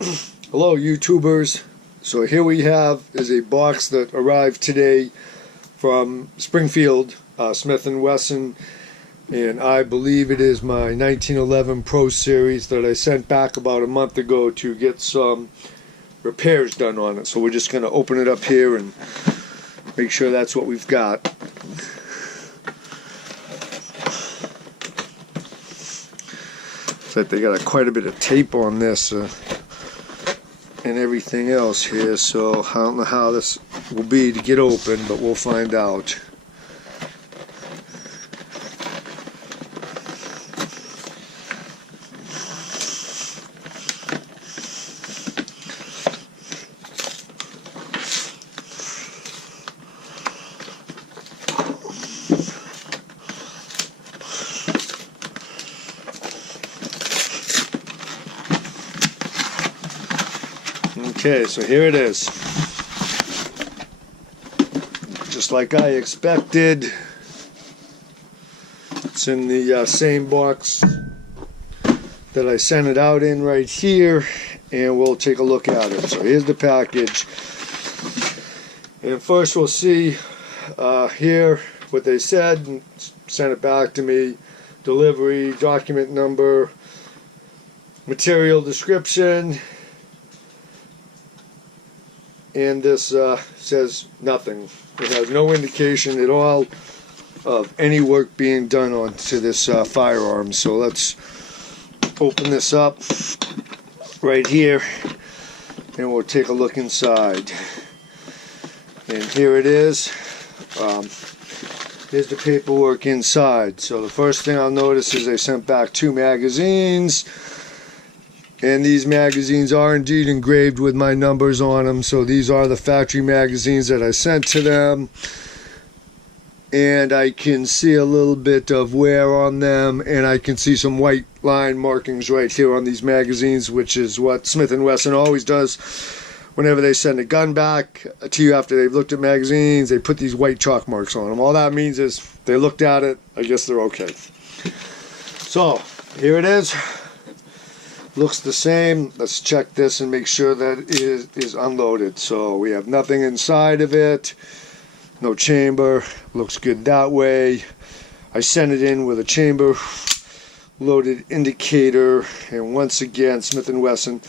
Hello YouTubers. So here we have is a box that arrived today from Springfield, Smith & Wesson, and I believe it is my 1911 Pro Series that I sent back about a month ago to get some repairs done on it. So we're just going to open it up here and make sure that's what we've got. Looks like they got quite a bit of tape on this and everything else here, so I don't know how this will be to get open, but we'll find out. Okay, so here it is. Just like I expected. It's in the same box that I sent it out in right here, and we'll take a look at it. So here's the package. And first we'll see here what they said and sent it back to me. Delivery, document number, material description. And this says nothing. It has no indication at all of any work being done onto this firearm. So let's open this up right here and we'll take a look inside. And here it is. Here's the paperwork inside. So the first thing I'll notice is they sent back 2 magazines. And these magazines are indeed engraved with my numbers on them. So these are the factory magazines that I sent to them. And I can see a little bit of wear on them. And I can see some white line markings right here on these magazines, which is what Smith & Wesson always does. Whenever they send a gun back to you after they've looked at magazines, they put these white chalk marks on them. All that means is they looked at it. I guess they're okay. So here it is. Looks the same. Let's check this and make sure that it is unloaded. So we have nothing inside of it. No chamber. Looks good that way. I sent it in with a chamber loaded indicator. And once again, Smith & Wesson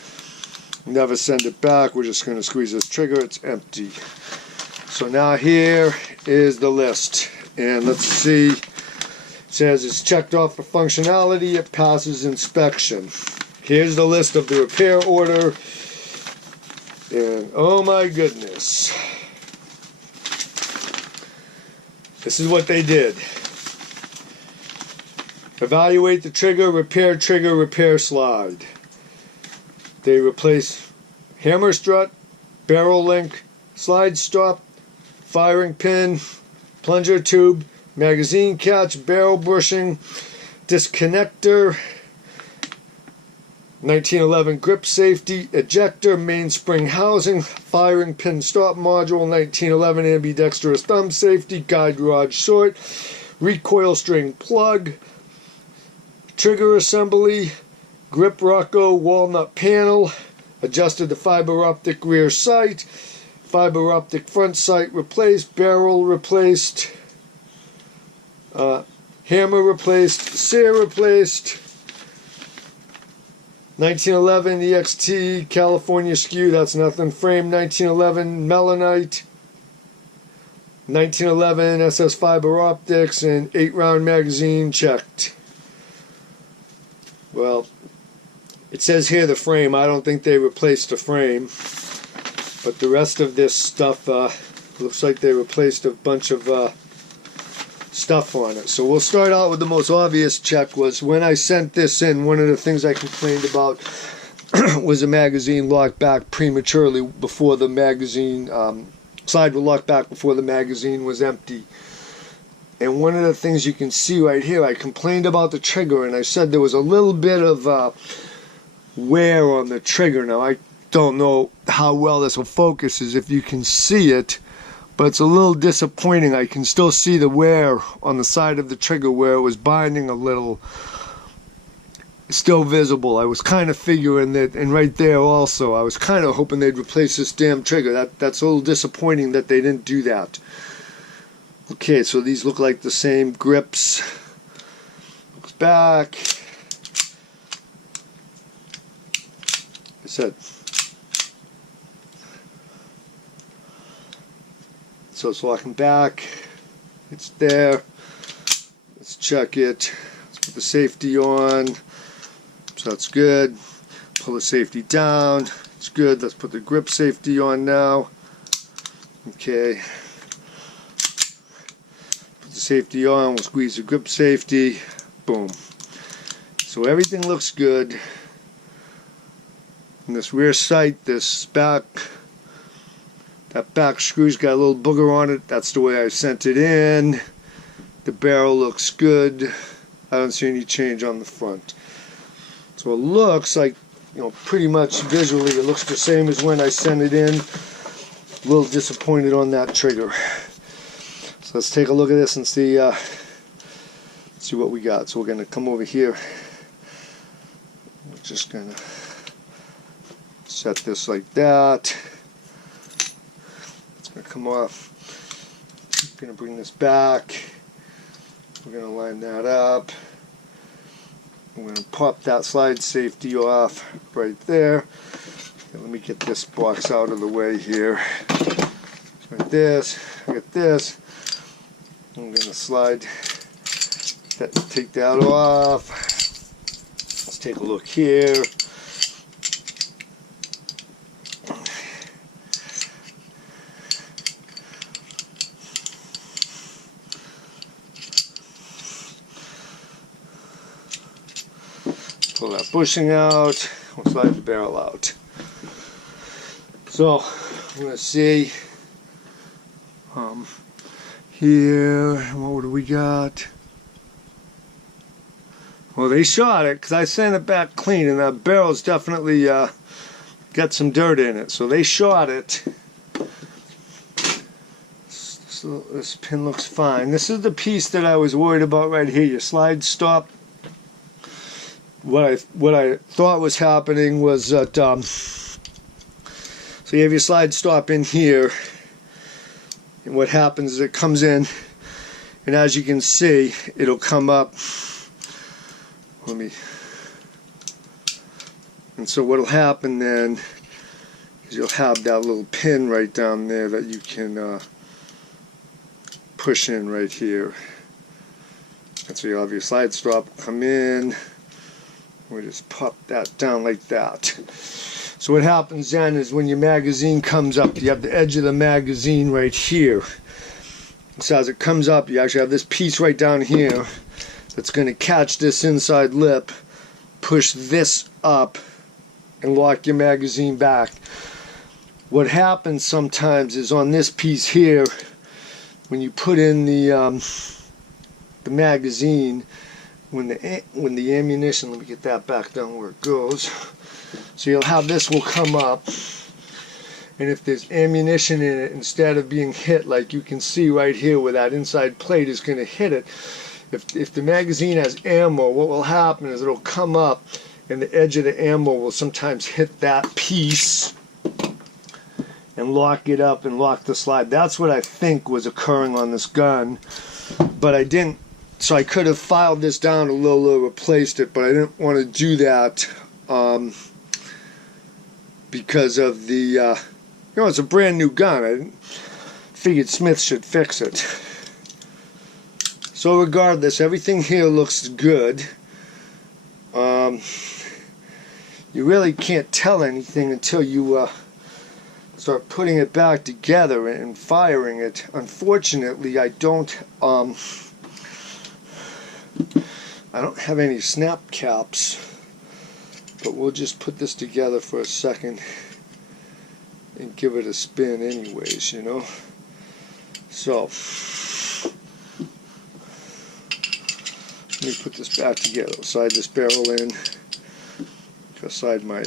never send it back. We're just going to squeeze this trigger. It's empty. So now here is the list. And let's see. It says it's checked off for functionality. It passes inspection. Here's the list of the repair order, and oh my goodness, this is what they did. Evaluate the trigger, repair slide. They replace hammer strut, barrel link, slide stop, firing pin, plunger tube, magazine catch, barrel bushing, disconnector, 1911 grip safety, ejector, mainspring housing, firing pin stop module, 1911 ambidextrous thumb safety, guide rod short, recoil string plug, trigger assembly, grip Rocco walnut panel, adjusted the fiber optic rear sight, fiber optic front sight replaced, barrel replaced, hammer replaced, sear replaced, 1911 EXT California SKU, that's nothing. Frame 1911 Melanite, 1911 SS fiber optics, and 8-round magazine checked. Well, it says here the frame. I don't think they replaced the frame, but the rest of this stuff looks like they replaced a bunch of stuff on it. So we'll start out with the most obvious check. Was when I sent this in, one of the things I complained about was the magazine locked back prematurely before the magazine slide was locked back before the magazine was empty. And one of the things you can see right here, I complained about the trigger and I said there was a little bit of wear on the trigger. Now I don't know how well this will focus as if you can see it, but it's a little disappointing. I can still see the wear on the side of the trigger where it was binding a little. still visible. I was kind of figuring that, and right there also, I was kind of hoping they'd replace this damn trigger. That's a little disappointing that they didn't do that. Okay, so these look like the same grips. Looks back. I said. So it's locking back. It's there. Let's check it. Let's put the safety on. So that's good. Pull the safety down. It's good. Let's put the grip safety on now. Okay. Put the safety on. We'll squeeze the grip safety. Boom. So everything looks good. And this rear sight, this back, that back screw's got a little booger on it. That's the way I sent it in. The barrel looks good. I don't see any change on the front. So it looks like, you know, pretty much visually it looks the same as when I sent it in. A little disappointed on that trigger. So let's take a look at this and see what we got. So we're going to come over here. We're just going to set this like that. It's going to come off. We're going to bring this back. We're going to line that up. I'm going to pop that slide safety off right there. And let me get this box out of the way here. Like this. I got this. I'm going to slide that, take that off. Let's take a look here. Pull that bushing out. We'll slide the barrel out. So I'm going to see here, what do we got? Well, they shot it because I sent it back clean, and that barrel's definitely got some dirt in it. So they shot it. So this pin looks fine. This is the piece that I was worried about right here. Your slide stop. What I thought was happening was that so you have your slide stop in here, and what happens is it comes in, and as you can see, it'll come up. And so what'll happen then is you'll have that little pin right down there that you can push in right here. And so you'll have your slide stop come in. We just pop that down like that. So what happens then is when your magazine comes up, you have the edge of the magazine right here. So as it comes up, you actually have this piece right down here that's going to catch this inside lip, push this up, and lock your magazine back. What happens sometimes is on this piece here, when you put in the magazine, when the ammunition, let me get that back down where it goes. So you'll have this will come up, and if there's ammunition in it, instead of being hit like you can see right here where that inside plate is going to hit it, if the magazine has ammo, what will happen is it'll come up, and the edge of the ammo will sometimes hit that piece and lock it up and lock the slide. That's what I think was occurring on this gun, but I didn't. So I could have filed this down a little, replaced it, but I didn't want to do that because of the, you know, it's a brand new gun. I figured Smith should fix it. So regardless, everything here looks good. You really can't tell anything until you start putting it back together and firing it. Unfortunately, I don't have any snap caps, but we'll just put this together for a second and give it a spin anyways, you know. So let me put this back together. I'll slide this barrel in. I'll slide my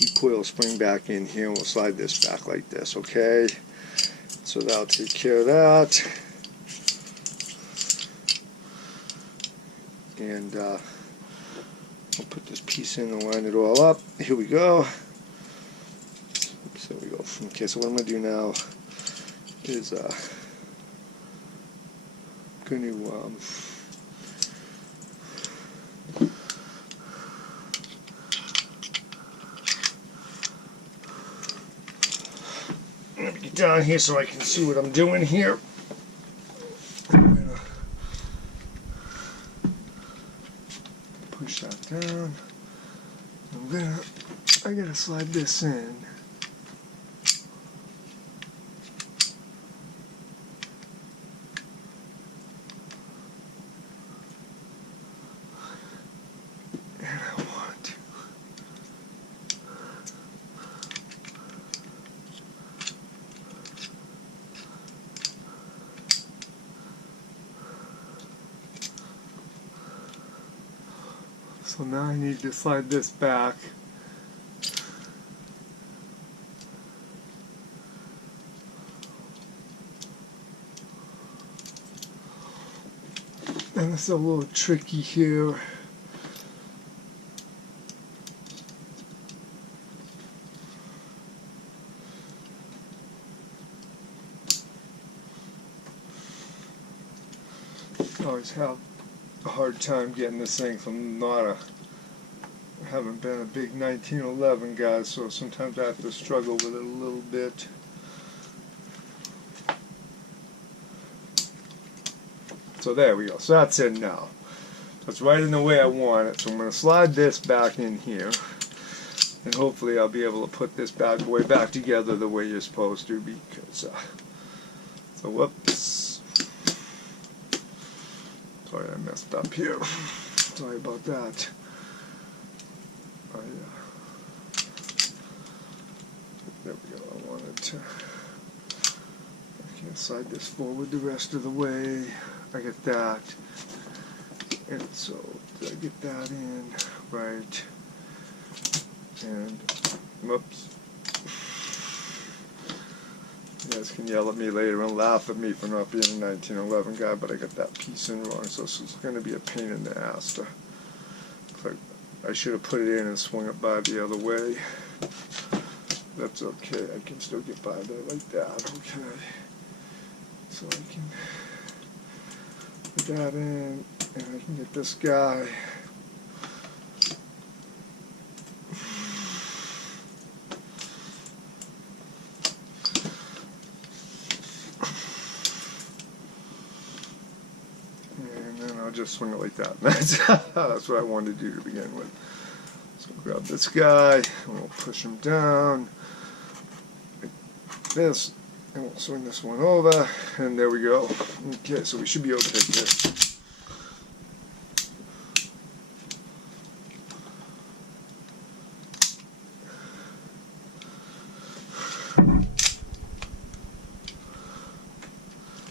recoil spring back in here, and we'll slide this back like this, okay? So that'll take care of that. And I'll put this piece in and line it all up. Here we go. Oops, there we go. Okay, so what I'm going to do now is going to get down here so I can see what I'm doing here. I'm going to push that down. I gotta slide this in. And I want to so now I need to slide this back. And it's a little tricky here. I always have a hard time getting this thing from I haven't been a big 1911 guy, so sometimes I have to struggle with it a little bit. So there we go. So that's in now. That's right in the way I want it. So I'm going to slide this back in here. And hopefully I'll be able to put this bad boy back together the way you're supposed to, because so whoops. Sorry I messed up here. Sorry about that. There we go. I wanted to slide this forward the rest of the way. I get that. And so did I get that in right? And whoops. You guys can yell at me later and laugh at me for not being a 1911 guy, but I got that piece in wrong, so this is going to be a pain in the ass. I should have put it in and swung it by the other way. That's okay. I can still get by there like that. Okay. So I can put that in, and I can get this guy. I'll just swing it like that. That's what I wanted to do to begin with. So grab this guy, and we'll push him down, like this, and we'll swing this one over, and there we go. Okay, so we should be able to take this.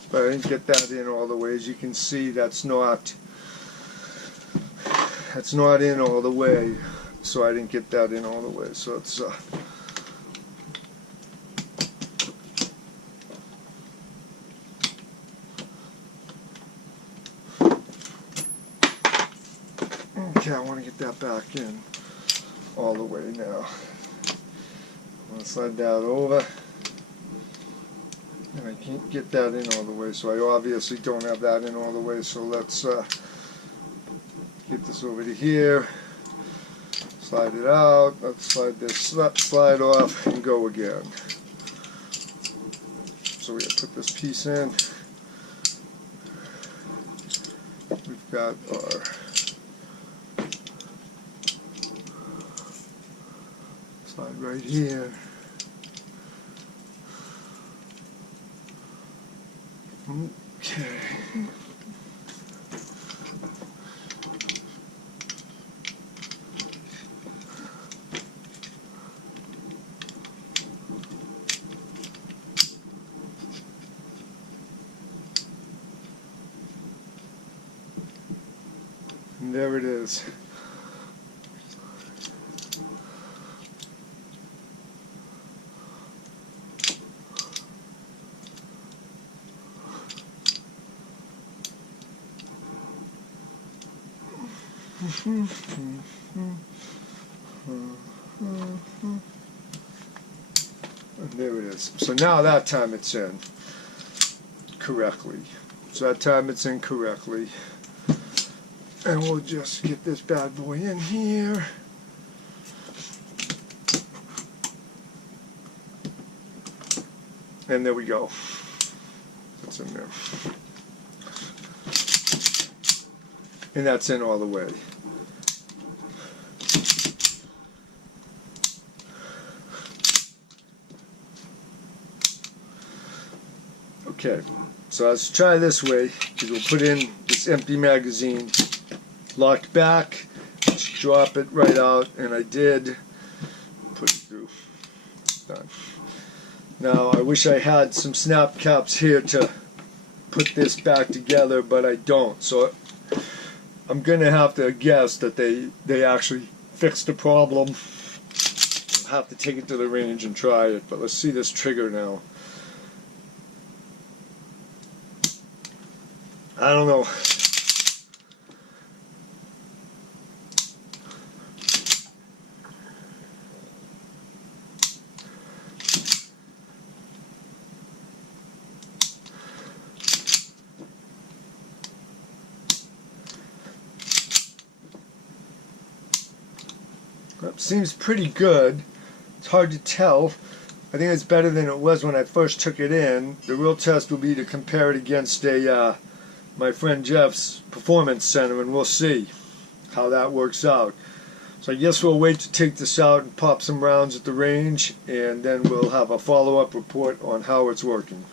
But I didn't get that in all the way. As you can see, that's not in all the way, so I didn't get that in all the way. So it's okay. I want to get that back in all the way now. I want to slide that over. And I can't get that in all the way, so I obviously don't have that in all the way, so let's get this over to here, slide it out, let's slide this slide off, and go again. So we put this piece in, we've got our slide right here. Okay. And there it is. And there it is. So now that time it's in correctly. So that time it's in correctly. And we'll just get this bad boy in here. And there we go. It's in there. And that's in all the way. Okay, so let's try this way, because we'll put in this empty magazine, locked back, just drop it right out, and I did put it through. Done. Now, I wish I had some snap caps here to put this back together, but I don't, so I'm going to have to guess that they actually fixed the problem. I'll have to take it to the range and try it, but let's see this trigger now. I don't know. That seems pretty good. It's hard to tell. I think it's better than it was when I first took it in. The real test will be to compare it against my friend Jeff's performance center, and we'll see how that works out. So I guess we'll wait to take this out and pop some rounds at the range, and then we'll have a follow-up report on how it's working.